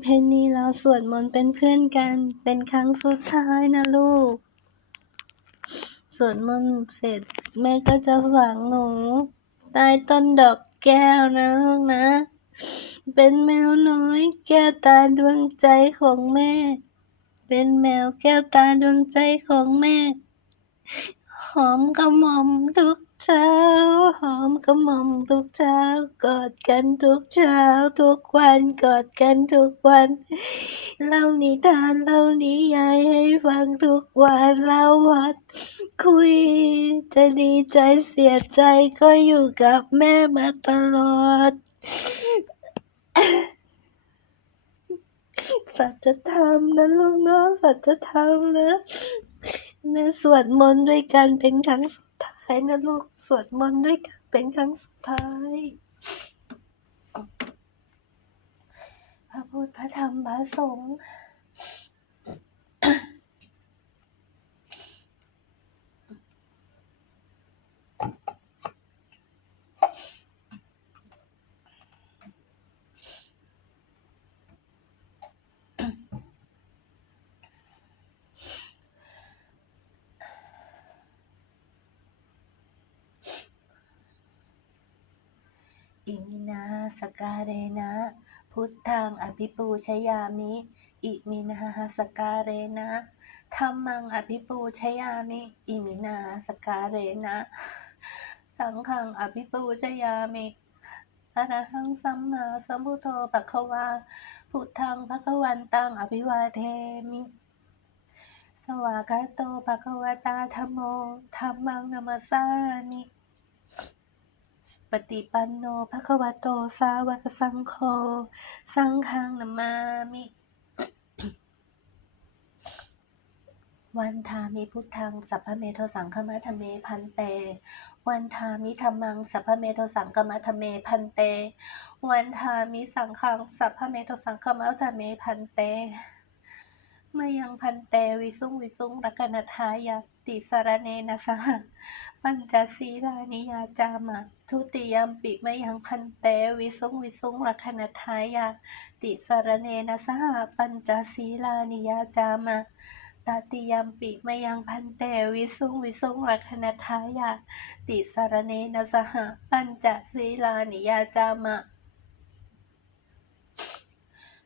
เพนนีเราสวดมนต์เป็นเพื่อนกัน เป็นครั้งสุดท้ายนะลูก สวดมนต์เสร็จแม่ก็จะฝังหนูใต้ต้นดอกแก้วนะลูกนะ เป็นแมวน้อย แก้วตาดวงใจของแม่ เป็นแมวแก้วตาดวงใจของแม่ หอมกระหม่อมทุก เช้าหอมกระหม่อมทุกเช้ากอดกันทุกเช้าทุกวันกอดกันทุกวันเล่านิทานเล่านิยายให้ฟังทุกวันเล่าวัดคุย จะดีใจเสียใจก็อยู่กับแม่มาตลอดสัจธรรมนะลูกเนาะสัจธรรมนะนะสวดมนต์ด้วยกันเป็นครั้งสุด ท้ายนะลูกสวดมนต์ด้วยกันเป็นครั้งสุดท้าย พระพุทธพระธรรมพระสงฆ์ อิมินาสการเรนะ พุทธังอภิปูชยามิ อิมินาสการเรนะธรรมังอภิปูชยามิ อิมินาสการเรนะ สังฆังอภิปูชยามิอะระหังสัมมาสัมพุทโธปะคะวาพุทธังภะคะวันตังอภิวาเทมิ สวากาโตภะคะวตาธัมโมธัมมังนัมสสามิ ปฏิปันโนภะคะวะโตสาวกสังโฆสังฆังนามามิวันทามิพุทธังสัพพะเมโทสังฆมัทเมพันเต วันทามิธรรมังสัพพะเมโทสังฆมัทเมพันเต วันทามิสังฆังสัพพะเมโทสังฆมัทเมพันเต มายังพันเตวิสุงวิสุงรักนัทายาติสารเนนะสหปัญจศีลานิยาจามะทุติยมปิมยังพันเตวิสุงวิสุงรักนัทายาติสารเนนะสหปัญจศีลานิยาจามะตติยมปิมยังพันเตวิสุงวิสุงรักนัทายาติสารเนนะสหปัญจศีลานิยาจามะ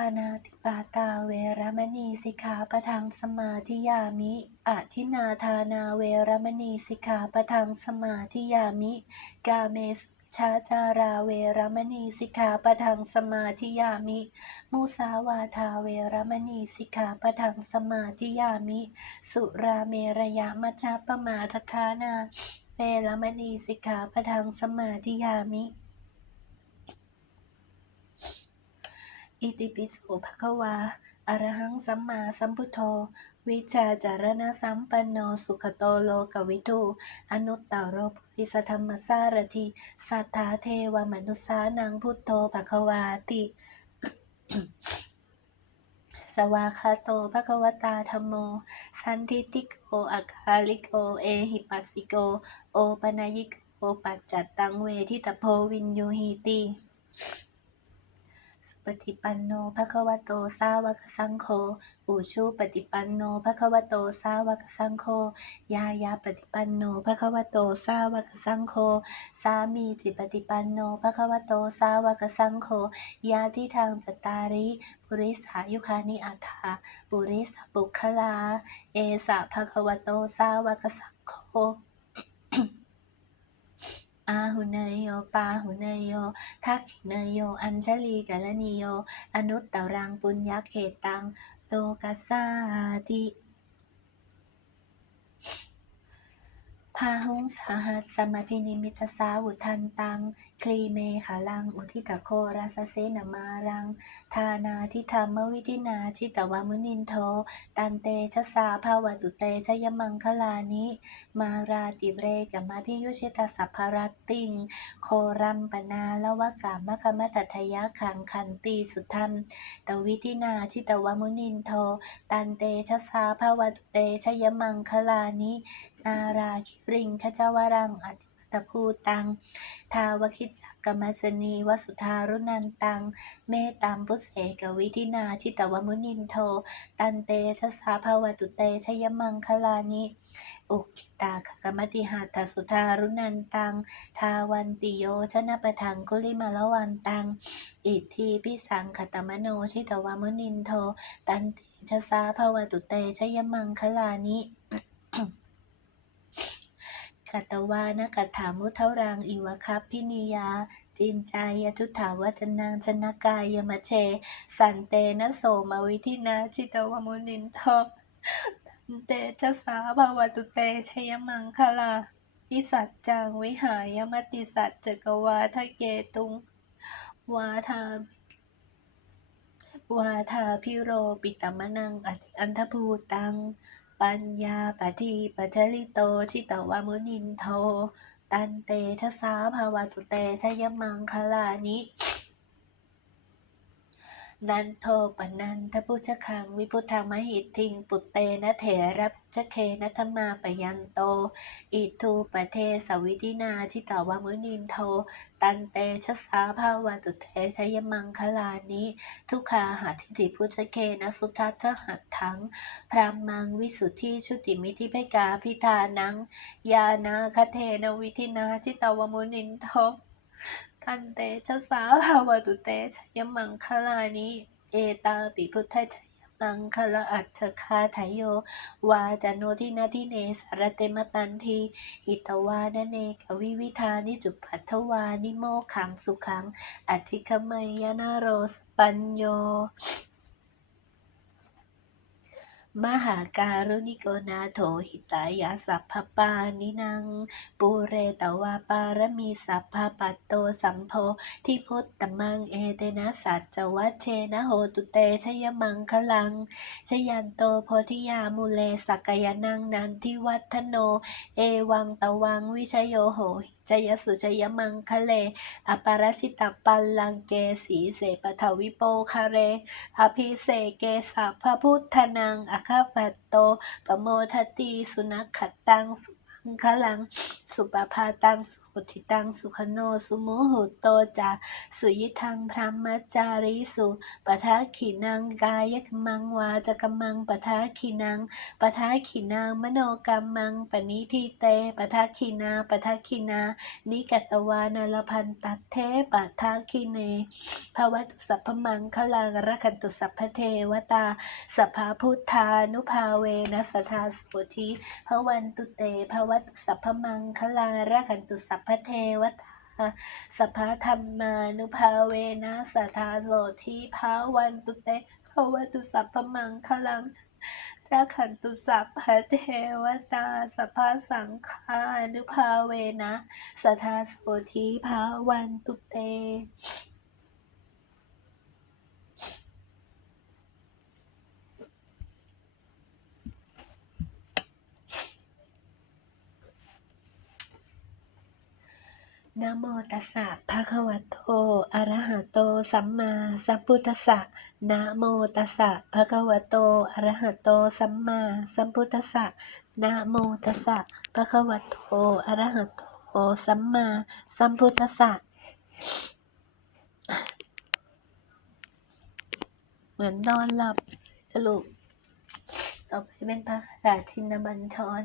านาติปาตาเวรมณีสิกขาปะทังสมาธิยามิอะทินาทานาเวรมณีสิกขาปะทังสมาธิยามิ กาเมสุชาจาราเวรมณีสิกขาปะทังสมาธิยามิ มุสาวาทาเวรมณีสิกขาปะทังสมาธิยามิ สุราเมระยะมัจจปมาทฐานา เวรมณีสิกขาปะทังสมาธิยามิ อิติปิโสภะคะวาอระหังสัมมาสัมพุทโธ วิชาจารณสัมปันโนสุขโตโลกวิทูอนุตตรโรปุริสธรรมสารถิสัทธาเทวมนุสานังพุทโธภะคะวาติ สวาคาโตภะคะวตาธัมโม สันทิติโกอากาลิโก เอหิปัสสิโก โอปนยิโกปัจจัตตังเวทิตโพวินโยหิติ สุปฏิปันโนภะคะวะโตสาวกสังโฆอุชูปฏิปันโนภะคะวะโตสาวกสังโฆยายาปฏิปันโนภะคะวะโตสาวกสังโฆสามีจิปฏิปันโนภะคะวะโตสาวกสังโฆยาทิทางจตาริปุริสายุคานิอัฏฐาปุริสปุคลา เอสะภะคะวะโตสาวกสังโฆ อาหุเนโย ปาหุเนโย ทักขิเนโย อัญชลีกัลนิโย อนุตตรังปุญญเขตัง โลกัสสาติ พาหุงสาหัสสมพินิมิตสาวุทันตัง คลีเมขาลัง อุทิตโครัสเสนมารัง ทานาทิธรรมวิธินาชิตวามุนินโท ตันเตชะสาภาวตุเตชยมังคลานิ มาราติเรกมาพิยุชิตาสัพพรัตติง โครัมปนาละวะกามะคมัตถยะขังคันตีสุธรรม ตวิธินาชิตวามุนินโท ตันเตชะสาภาวตุเตชยมังคลานิ นาราคิริงขจาวรังอธิปตพูตัง ทาวคิจักกมัสนีวสุธารุนันตัง เมตามพุเสกวิธินาชิตวมุนินโท ตันเตชะสาภาวตุเตชยมังคลานิ อุคิตาขกมติหัตสุธารุนันตัง ทาวันติโยชนะปะทังกุลิมาละวันตัง อิทธิพิสังขตมโนชิตวมุนินโท ตันเตชะสาภาวตุเตชยมังคลานิ กัตวานกัตถามุทารัง อิวคัพพินิยา จินจายทุถาวัจนังชนกายมเช สันเตนะโสมวิธินาชิตวมุนินทอตันเตชะสาภาวตุเตชยมังคลาอิสัจจังวิหายมติสัจจกวาทะเกตุง วาทาวาทาพิโรปิตมนังอธิอันทภูตัง ปัญญาปฏิปัจจริโตทิตวามุนินโท ตันเตชะสาภาวะตุเตชยมังคลานิ นันโทปนันทพุชคัง วิพุทธามหิตทิง ปุตเตนะเถระพุชเคนะธรรมาปยันโต อิทูปเทสวิธินาชิตาวามุนินโท ตันเตชะสาภาวตุเตชยมังคลานิทุขาหาทิจิพุชเคนะสุทัชหัตถัง พรามังวิสุทธิชุติมิธิเพกาพิธานัง ยานาคเทนวิธินาจิตาวมุนินโท ทันเตชะสาภาวตุเตชยมังคลานิเอตาปิพุทธชยมังคลอัจฉคาทยโยวาจโนทินาทิเนสารเตมตันทีอิตวานเนกวิวิธานิจุปัทถวานิโมขังสุขังอธิคมยนาโรสปัญโย มหาการุณิโกนาโถหิตายาสัพพปานินังปูเรตวาปารมีสัพพปัตโตสัมโพทิพุตตมังเอเตนะสัจจวัชเชนะโหตุเตชยมังคลังชยันโตโพธิยามุเลสักยานังนันทิวัฒโน เอวังตวังวิชโยโหจยสุจยมังคะเล อปารชิตปัลลังเกสีเสปทวิโปคาเร อภิเสเกสัพพพุทธนังอคาปัตโตปโมทติสุนัขขัตตังสุมังคลัง สุปภาตังสุหุทิตังสุขโนสุมุหุโตจาสุยิทังพรหมจาริสุปทาขินังกายกมังวาจกมังปทาขินังปทาขินังมโนกรรมังปณิทิเตปทาขินาปทาขินา นิกตวานลพันตัดเทปทาคิเนภวตุสัพพมังคลังรักขันตุสัพพเทวตาสัพพพุทธานุภาเวนะสทาโสธิภวันตุเตภวตุสัพพมังคลังรักขันตุสัพพเทวตาสัพพธรรมานุภาเวนะสทธาโสธิภาวันตุเตภวตุสัพพมังคลังระขันตุสัพพเทวตาสัพพสังฆานุภาเวนะสทธาโสธิภาวันตุเต นะโมตัสสะภะคะวะโต อะระหะโต สัมมาสัมพุทธัสสะ นะโมตัสสะภะคะวะโต อะระหะโต สัมมาสัมพุทธัสสะ นะโมตัสสะภะคะวะโต อะระหะโต สัมมาสัมพุทธัสสะ เหมือนนอนหลับสรุปต่อไปเป็นพระคาถาชินบัญชร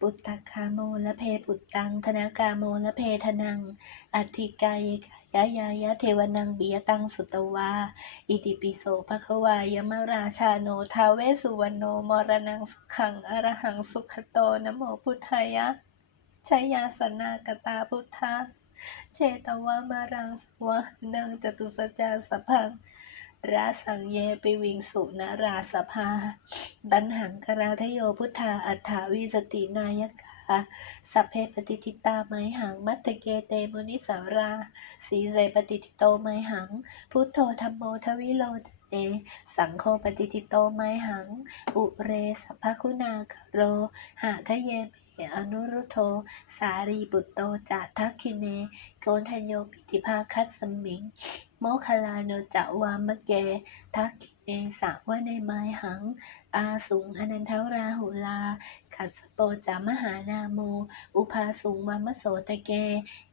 ปุตตะคาโมละเพปุตตัง ธนากาโมละเพทนัง อัตถิกายกายายายะเทวนังปิยตังสุตวา อิติปิโสภควายมราชาโนทาเวสุวรรณโนมรณังสุขังอรหังสุขโตนะโมพุทธายะชยาสนากตาพุทธาเชตวามารังสวะนังจตุสจจาสพัง ราสังเยปิวิงสุนราสภาดันหังกราทโยพุทธาอัฏฐาวิสตินายกาสัพเพปฏิทิตาไมหัง มัตตเกเตมุนิสาราสีเสปฏิทิโตไมหัง พุทโธธรรมโมทวิโลเตสังโฆปฏิทิโตไมหัง อุเรสัพพคุณาคโร หาทะเยเมอนุรุโท สารีบุตโตจาทักคิเน โกนทัญโยปิติภาคัสสมิง โมคคลาโนจะวามะเก ทักขิเนสาวะในไม้หัง อาสุงอนันทราหุลา ขัสสโปจามหานาโม อุภาสุงวามโสตะเก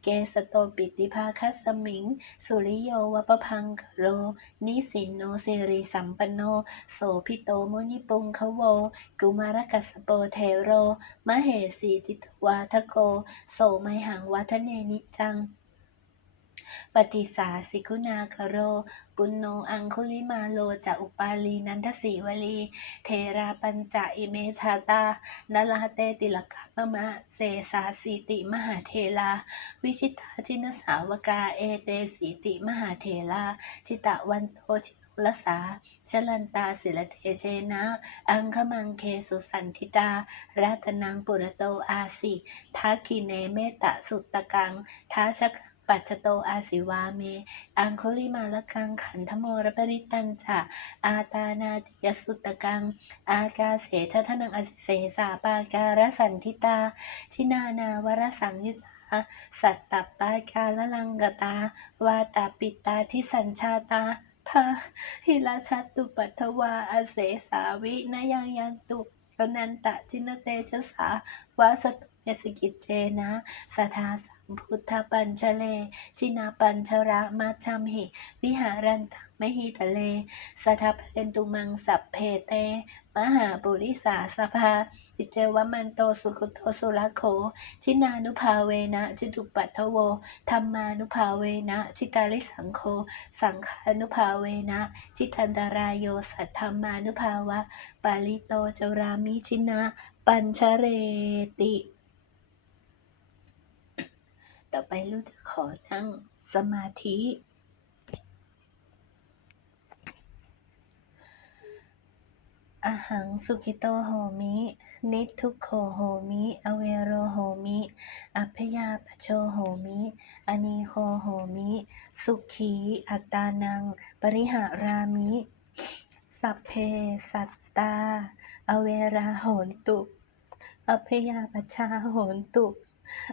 เกสโตปิติภาคัสสมิง สุริโยวปพังโรนิสินโนสิริสัมปโน โสพิโตมุนิปุงคโว กุมารกัสโปเทโรมเหสีจิตวาทโก โสไมหังวัฒเนนิจัง ปฏิสาสิกุณาคโร ปุณโนอังคุลิมาโลจะอุปาลีนันทสีวลี เทราปัญจะอิเมชาตานลาเตติลกามะมะ เสสาสีติมหาเทลา วิชิตาจินสาวกาเอเตสีติมหาเทลาจิตะวันโตชิลสาชลันตาศิลเทเชนะ อังคมังเคสุสันทิตา รัตนังปุระโตอาสิทักขิเนเมตตะสุตตะกังทัชก ปัจจโตอาสิวาเม อังคุลิมาละกังขันธโมรปริตันจะอาตานาติยสุตตะกัง อากาเสชะทนังอสิเสสาปาการสันทิตา ชินานาวรสังยุตาสัตตปาการลังกตา วาตาปิตาทิสัญชาตาพาหิราชัตตุปัทวาอเสสาวินยังยันตุอนันตะจินเตชะสาวาสตุเมสกิจเจนะสทาสัม พุทธปัญชเลจินาปัญชระมาชัมหิ วิหารันตมหิทะเลสทาเพเลนตุมังสัพเพเต มหาปุริสาสภาอิเจวมันโตสุขุโตสุรโข ชินานุภาเวนะจิตุปัทโว ธรรมานุภาเวนะจิตาลิสังโฆสังฆานุภาเวนะจิตันตรายโยสัทธรรมานุภาวะ ปาลิโตจรามิชินะปัญชเรติ ต่อไปลูกจะขอนั่งสมาธิ อาหังสุขิโตโหมิ นิทุกโขโหมิ อเวโรโหมิ อัพยาปโชโหมิ อนีโคโหมิ สุขีอัตตานัง ปริหารามิ สัพเพสัตตา อเวราโหนตุ อัพยาปชาโหนตุ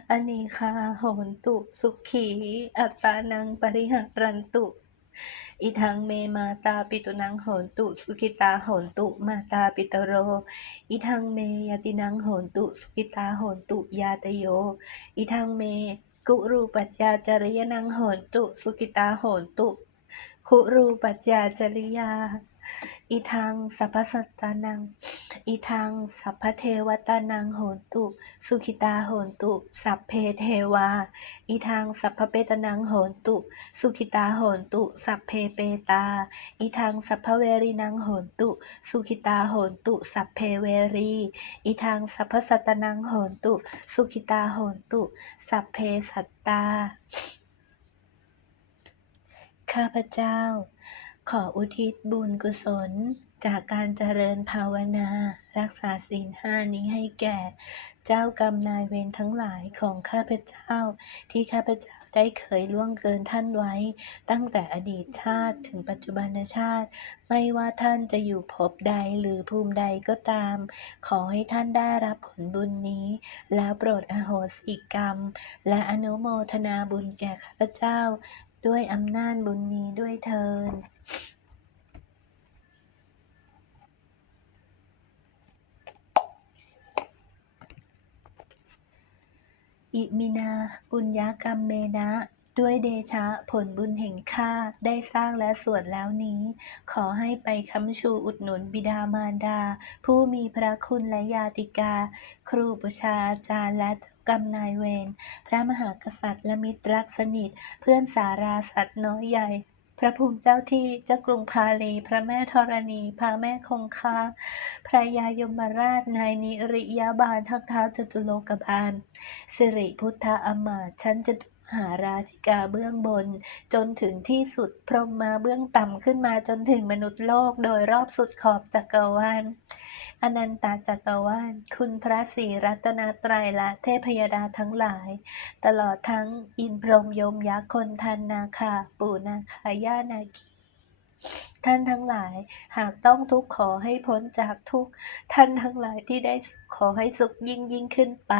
อนีคาโหนตุสุขีอัตตานังปริหารันตุ อิทังเมมาตาปิตุนังโหนตุสุขิตาโหนตุมาตาปิตโร อิทังเมยตินังโหนตุสุขิตาโหนตุยาตโย อิทังเม กุรูปัจจาจริยนังโหนตุสุขิตาโหนตุคุรูปัจจาจริยา อิทังสัพพสัตตานัง อิทังสัพพเทวตานังโหนตุ สุขิตาโหนตุ สัพเพเทวา อิทังสัพพเปตนังโหนตุ สุขิตาโหนตุ สัพเพเปตา อิทังสัพพเวรีนังโหนตุ สุขิตาโหนตุ สัพเพเวรี อิทังสัพพสัตตนังโหนตุ สุขิตาโหนตุ สัพเพสัตตา ข้าพเจ้า ขออุทิศบุญกุศล จากการเจริญภาวนา รักษาศีลห้านี้ให้แก่ เจ้ากรรมนายเวรทั้งหลายของข้าพเจ้า ที่ข้าพเจ้าได้เคยล่วงเกินท่านไว้ ตั้งแต่อดีตชาติถึงปัจจุบันชาติ ไม่ว่าท่านจะอยู่ภพใดหรือภูมิใดก็ตาม ขอให้ท่านได้รับผลบุญนี้ แล้วโปรดอโหสิกรรม และอนุโมทนาบุญแก่ข้าพเจ้า ด้วยอำนาจบุญนี้ด้วยเทินอิมินาปุญญากรรมเมนะ ด้วยเดชะผลบุญแห่งข้าได้สร้างและสวดแล้วนี้ ขอให้ไปค้ำชูอุดหนุนบิดามารดา ผู้มีพระคุณและญาติกา ครูประชาอาจารย์และกรรมนายเวรพระมหากษัตริย์และมิตรรักสนิท เพื่อนสาราสัตว์น้อยใหญ่พระภูมิเจ้าที่เจ้ากรุงพาลี พระแม่ธรณี พระแม่คงคา พระยายมราช นายนิริยาบาลทักท้าจตุโลกบาลสิริพุทธอมาตชั้นจตุ หาราชิกาเบื้องบน จนถึงที่สุดพรหมมาเบื้องต่ำขึ้นมาจนถึงมนุษย์โลกโดยรอบสุดขอบจักรวาลอนันตจักรวาล คุณพระศรีรัตนตรัยและเทพยดาทั้งหลาย ตลอดทั้งอินพรหมยมยักษ์คนทันนาคา ปู่นาคาย่านาคี ท่านทั้งหลาย หากต้องทุกข์ขอให้พ้นจากทุกข์ ท่านทั้งหลายที่ได้ขขอให้สุขยิ่งยิ่งขึ้นไป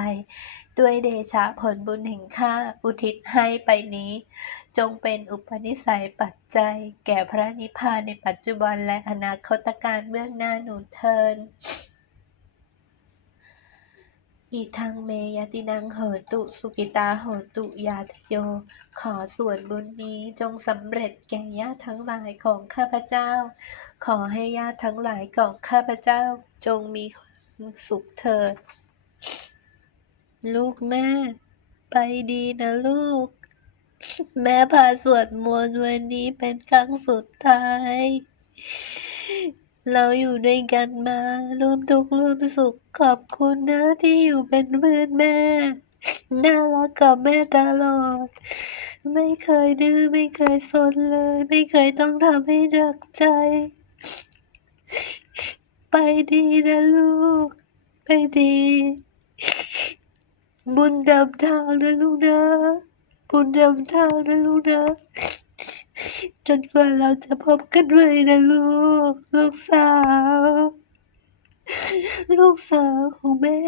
ด้วยเดชะผลบุญแห่งข้าอุทิศให้ไปนี้ จงเป็นอุปนิสัยปัจจัย แก่พระนิพพานในปัจจุบันและอนาคตการเบื้องหน้าหนูเทิน อีทังเมยตินังโหตุสุกิตาโหตุยาทโย ขอส่วนบุญนี้จงสำเร็จแก่ญาติทั้งหลายของข้าพเจ้า ขอให้ญาติทั้งหลายของข้าพเจ้าจงมีความสุขเถิด ลูกแม่ ไปดีนะลูก แม่พาสวดมนต์วันนี้เป็นครั้งสุดท้าย เราอยู่ด้วยกันมา ร่วมทุกข์ร่วมสุข ขอบคุณนะที่อยู่เป็นเพื่อนแม่ น่ารักกับแม่ตลอด ไม่เคยดื้อไม่เคยสนเลย ไม่เคยต้องทำให้หนักใจ ไปดีนะลูก ไปดี บุญนำทางนะลูกนะ บุญนำทางนะลูกนะ จนกว่าเราจะพบกันใหม่นะลูก ลูกสาว ลูกสาวของแม่